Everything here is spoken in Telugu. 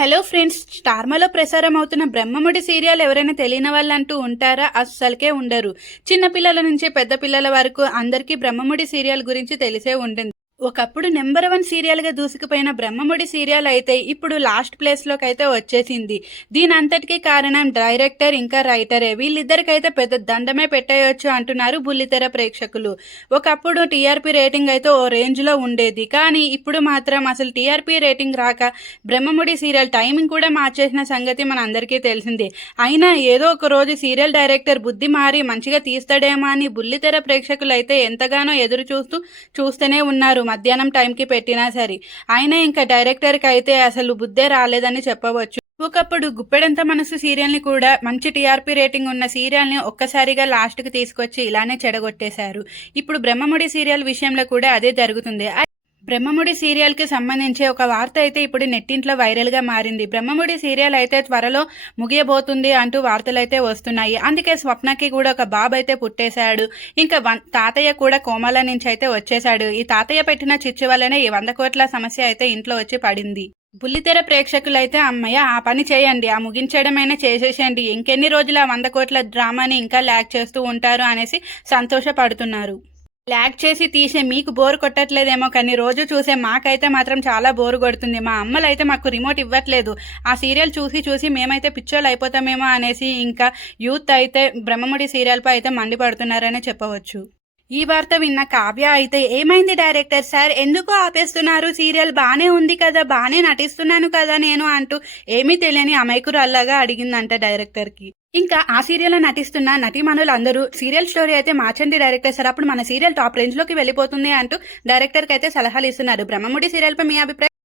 హలో ఫ్రెండ్స్, స్టార్మాలో ప్రసారం అవుతున్న బ్రహ్మముడి సీరియల్ ఎవరైనా తెలియని వాళ్ళు అంటూ ఉంటారా? అస్సలకే ఉండరు. చిన్నపిల్లల నుంచి పెద్ద పిల్లల వరకు అందరికీ బ్రహ్మముడి సీరియల్ గురించి తెలిసే ఉంటుంది. ఒకప్పుడు నెంబర్ 1 సీరియల్గా దూసుకుపోయిన బ్రహ్మముడి సీరియల్ అయితే ఇప్పుడు లాస్ట్ ప్లేస్లోకి అయితే వచ్చేసింది. దీని అంతటికీ కారణం డైరెక్టర్ ఇంకా రైటరే. వీళ్ళిద్దరికైతే పెద్ద దండమే పెట్టేయొచ్చు అంటున్నారు బుల్లితెర ప్రేక్షకులు. ఒకప్పుడు టీఆర్పీ రేటింగ్ అయితే ఓ రేంజ్లో ఉండేది, కానీ ఇప్పుడు మాత్రం అసలు టీఆర్పీ రేటింగ్ రాక బ్రహ్మముడి సీరియల్ టైమింగ్ కూడా మార్చేసిన సంగతి మన అందరికీ తెలిసిందే. అయినా ఏదో ఒక రోజు సీరియల్ డైరెక్టర్ బుద్ధి మారి మంచిగా తీస్తాడేమో అని బుల్లితెర ప్రేక్షకులు అయితే ఎంతగానో ఎదురు చూస్తూనే ఉన్నారు. మధ్యాహ్నం టైంకి పెట్టినా సరే అయినా ఇంకా డైరెక్టర్కి అయితే అసలు బుద్ధే రాలేదని చెప్పవచ్చు. ఒకప్పుడు గుప్పెడంత మనసు సీరియల్ని కూడా మంచి టీఆర్పీ రేటింగ్ ఉన్న సీరియల్ని ఒక్కసారిగా లాస్ట్కి తీసుకొచ్చి ఇలానే చెడగొట్టేశారు. ఇప్పుడు బ్రహ్మముడి సీరియల్ విషయంలో కూడా అదే జరుగుతుంది. బ్రహ్మముడి సీరియల్కి సంబంధించి ఒక వార్త అయితే ఇప్పుడు నెట్టింట్లో వైరల్గా మారింది. బ్రహ్మముడి సీరియల్ అయితే త్వరలో ముగియబోతుంది అంటూ వార్తలు అయితే వస్తున్నాయి. అందుకే స్వప్నకి కూడా ఒక బాబు అయితే పుట్టేశాడు. ఇంకా తాతయ్య కూడా కోమాల నుంచి అయితే వచ్చేశాడు. ఈ తాతయ్య పెట్టిన చిచ్చు వల్లనే ఈ 100 కోట్ల సమస్య అయితే ఇంట్లో వచ్చి పడింది. బుల్లితెర ప్రేక్షకులైతే అమ్మయ్య ఆ పని చేయండి, ఆ ముగించడమైనా చేసేసేయండి, ఇంకెన్ని రోజులు ఆ 100 కోట్ల డ్రామాని ఇంకా ల్యాగ్ చేస్తూ ఉంటారు అనేసి సంతోషపడుతున్నారు. ల్యాగ్ చేసి తీసే మీకు బోర్ కొట్టట్లేదేమో, కానీ రోజు చూసే మాకైతే మాత్రం చాలా బోరు కొడుతుంది. మా అమ్మలు అయితే మాకు రిమోట్ ఇవ్వట్లేదు. ఆ సీరియల్ చూసి మేమైతే పిచ్చోళ్ళు అయిపోతామేమో అనేసి ఇంకా యూత్ అయితే బ్రహ్మముడి సీరియల్పై అయితే మండిపడుతున్నారనే చెప్పవచ్చు. ఈ వార్త విన్న కావ్య అయితే, ఏమైంది డైరెక్టర్ సార్, ఎందుకు ఆపేస్తున్నారు? సీరియల్ బానే ఉంది కదా, బానే నటిస్తున్నాను కదా నేను అంటూ ఏమీ తెలియని అమాయకురాల్లాగా అడిగిందంట డైరెక్టర్కి. ఇంకా ఆ సీరియల్లో నటిస్తున్న నటీమణులు అందరూ సీరియల్ స్టోరీ అయితే మార్చండి డైరెక్టర్ సార్, అప్పుడు మన సీరియల్ టాప్ రేంజ్లోకి వెళ్ళిపోతుంది అంటూ డైరెక్టర్కి అయితే సలహాలు ఇస్తున్నారు. బ్రహ్మముడి సీరియల్పై మీ అభిప్రాయం?